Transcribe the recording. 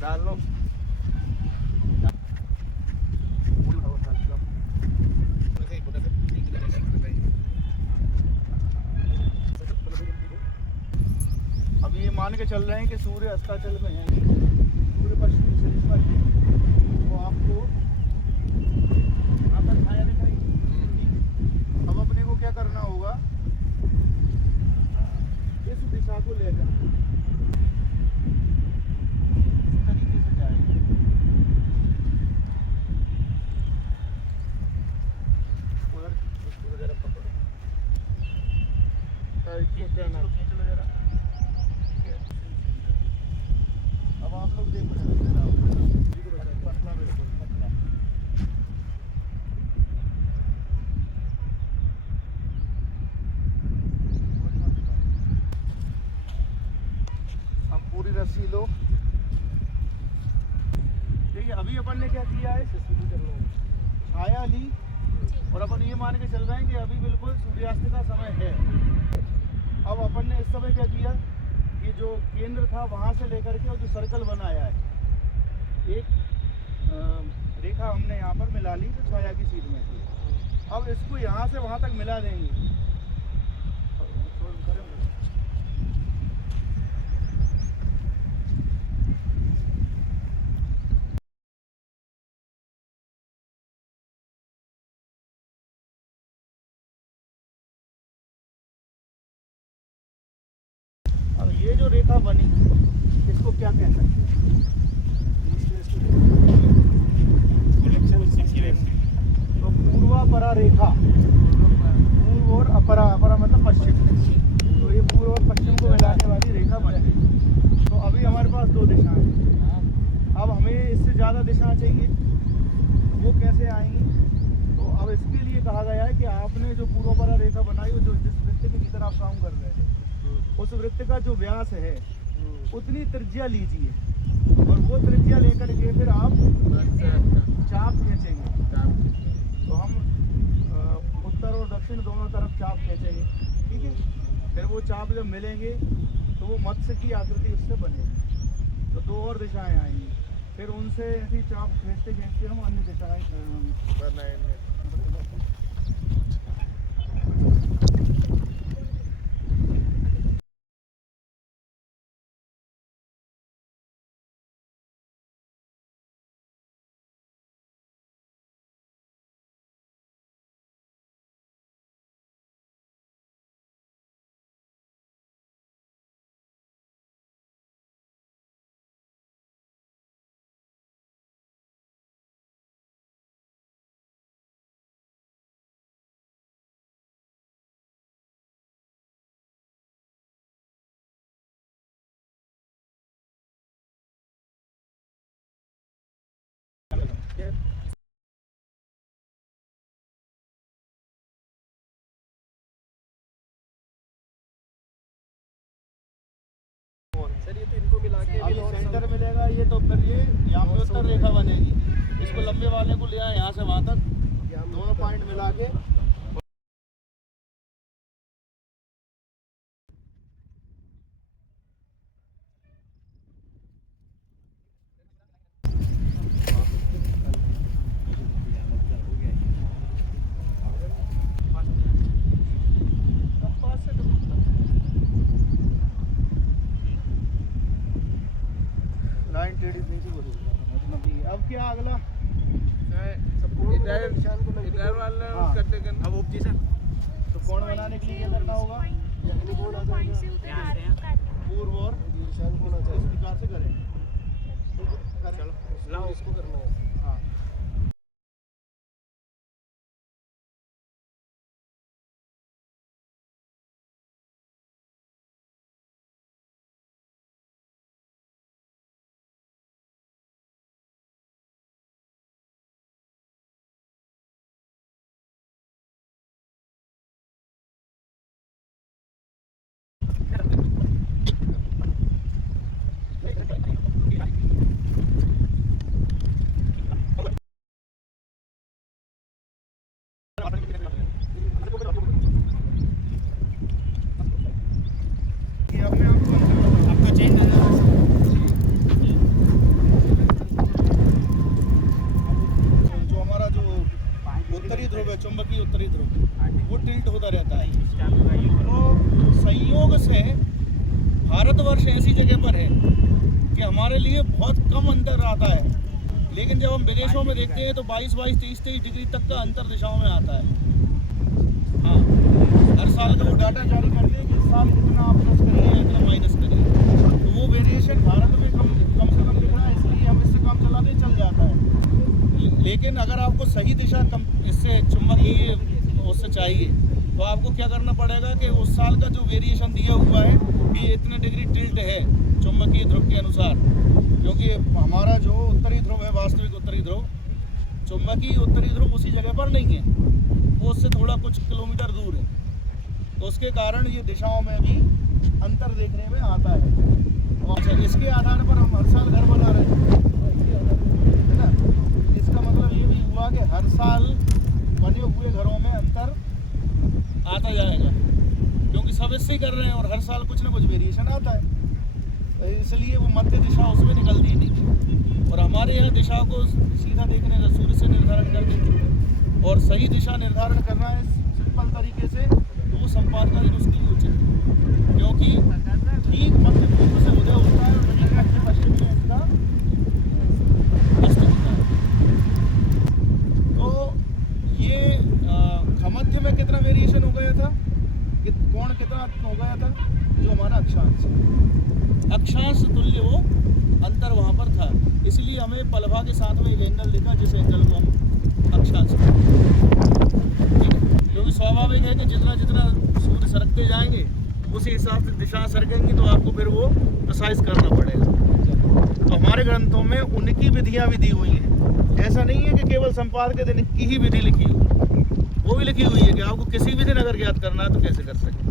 डाल लो। अब ये मान के चल रहे हैं कि सूर्य अस्ताचल में है, सूर्य पश्चिम से इस पर है, तो आपको यहाँ पर छाया दिखाई। अब अपने को क्या करना होगा, इस दिशा को लेकर इस तरीके से जाएंगे। उधर उसको जरा पकड़ो, खींच लो जरा। अब आप लोग देख रहे हैं पतला, बिल्कुल पतला। अब पूरी रस्सी लो। देखिए अभी अपन ने क्या किया है, छाया ली और अपन ये मान के चल रहे हैं कि अभी बिल्कुल सूर्यास्त का समय है। अब अपन ने इस समय क्या किया कि जो केंद्र था वहाँ से लेकर के और जो सर्कल बनाया है, एक रेखा हमने यहाँ पर मिला ली जो छाया की सीध में थी। अब इसको यहाँ से वहाँ तक मिला देंगे। अब ये जो रेखा बनी, इसको क्या कह सकते हैं? तो पूर्वापरा रेखा, पूर्व और अपरा, अपरा मतलब पश्चिम, तो ये पूर्व और पश्चिम को मिलाने वाली रेखा बन गई। तो अभी हमारे पास दो दिशाएं हैं। अब हमें इससे ज़्यादा दिशा चाहिए, वो कैसे आएंगी? तो अब इसके लिए कहा गया है कि आपने जो पूर्वापरा रेखा बनाई, वो जो जिस वृत्त के भीतर आप काम कर रहे थे, उस वृत्त का जो व्यास है उतनी त्रिज्या लीजिए और वो त्रिज्या लेकर के फिर आप चाप खींचेंगे। तो हम उत्तर और दक्षिण दोनों तरफ चाप खींचेंगे, ठीक है। फिर वो चाप जब मिलेंगे तो वो मत्स्य की आकृति उससे बनेगी। तो दो और दिशाएं आएंगी, फिर उनसे ऐसी चाप खींचते खींचते हम अन्य दिशाएं बनाएंगे। सर ये तो इनको मिला के अभी सेंटर मिलेगा ये, तो फिर ये यहाँ पे उत्तर रेखा बनेगी। इसको लंबे वाले को ले आए यहाँ से वहाँ तक, दोनों पॉइंट मिला के। लाइन टेढ़ी नीचे को मतलब अब क्या अगला इधर वाला करते करना। अब जी सर, तो कोण बनाने के लिए क्या करना होगा? पूर्व और इस प्रकार से करेंगे। चलो लाओ इसको करना है। हाँ ध्रुव है, चुंबकीय उत्तरी ध्रुव, वो टिल्ट होता रहता है। तो संयोग से भारतवर्ष ऐसी जगह पर है कि हमारे लिए बहुत कम अंतर आता है, लेकिन जब हम विदेशों में देखते हैं तो 22-22, 23-23 डिग्री तक का अंतर दिशाओं में आता है। हाँ, हर साल का वो डाटा जारी करते हैं कि इस साल इतना आप प्लस करिए, इतना माइनस करिए, तो वो वेरिएशन भारत में कम से कम दिख रहा है, इसलिए हम इससे काम चलाते चल जाता है। लेकिन अगर आपको सही दिशा इससे चुंबकीय उससे चाहिए तो आपको क्या करना पड़ेगा कि उस साल का जो वेरिएशन दिया हुआ है कि इतने डिग्री टिल्ट है चुंबकीय ध्रुव के अनुसार, क्योंकि हमारा जो उत्तरी ध्रुव है, वास्तविक उत्तरी ध्रुव, चुंबकीय उत्तरी ध्रुव उसी जगह पर नहीं है, वो उससे थोड़ा कुछ किलोमीटर दूर है, तो उसके कारण ये दिशाओं में भी अंतर देखने में आता है। और इसके आधार पर हम हर साल घर बना रहे हैं, है ना। इसका मतलब ये भी हुआ कि हर साल बने हुए घरों में अंतर आता जाएगा, क्योंकि सब इससे ही कर रहे हैं और हर साल कुछ ना कुछ वेरिएशन आता है, तो इसलिए वो मध्य दिशा उसमें निकलती नहीं। और हमारे यहाँ दिशा को सीधा देखने का सूर्य से निर्धारण कर देते हैं, और सही दिशा निर्धारण करना है सिंपल तरीके से, तो वो संपादकारी उसके लिए उचित है, क्योंकि ठीक मध्य पूर्व से उदय होता है और ठीक मध्य पश्चिम में इसका अस्त होता है। तो ये मध्य में कितना वेरिएशन हो गया था, कोण कितना हो गया था, जो हमारा अक्षांश तुल्य वो अंतर वहाँ पर था, इसलिए हमें पलभा के साथ में एक एंगल दिखा, जिस एंगल को हम अक्षांश क्योंकि स्वाभाविक है कि जितना जितना सूर्य सरकते जाएंगे उसी हिसाब से दिशा सरकेंगी, तो आपको फिर वो प्रिसाइज करना पड़ेगा। तो हमारे ग्रंथों में उनकी विधियाँ भी दी हुई हैं, ऐसा नहीं है कि केवल संपाद के दिन की ही विधि लिखी हो, वो भी लिखी हुई है कि आपको किसी भी दिन अगर ज्ञात करना है तो कैसे कर सकें।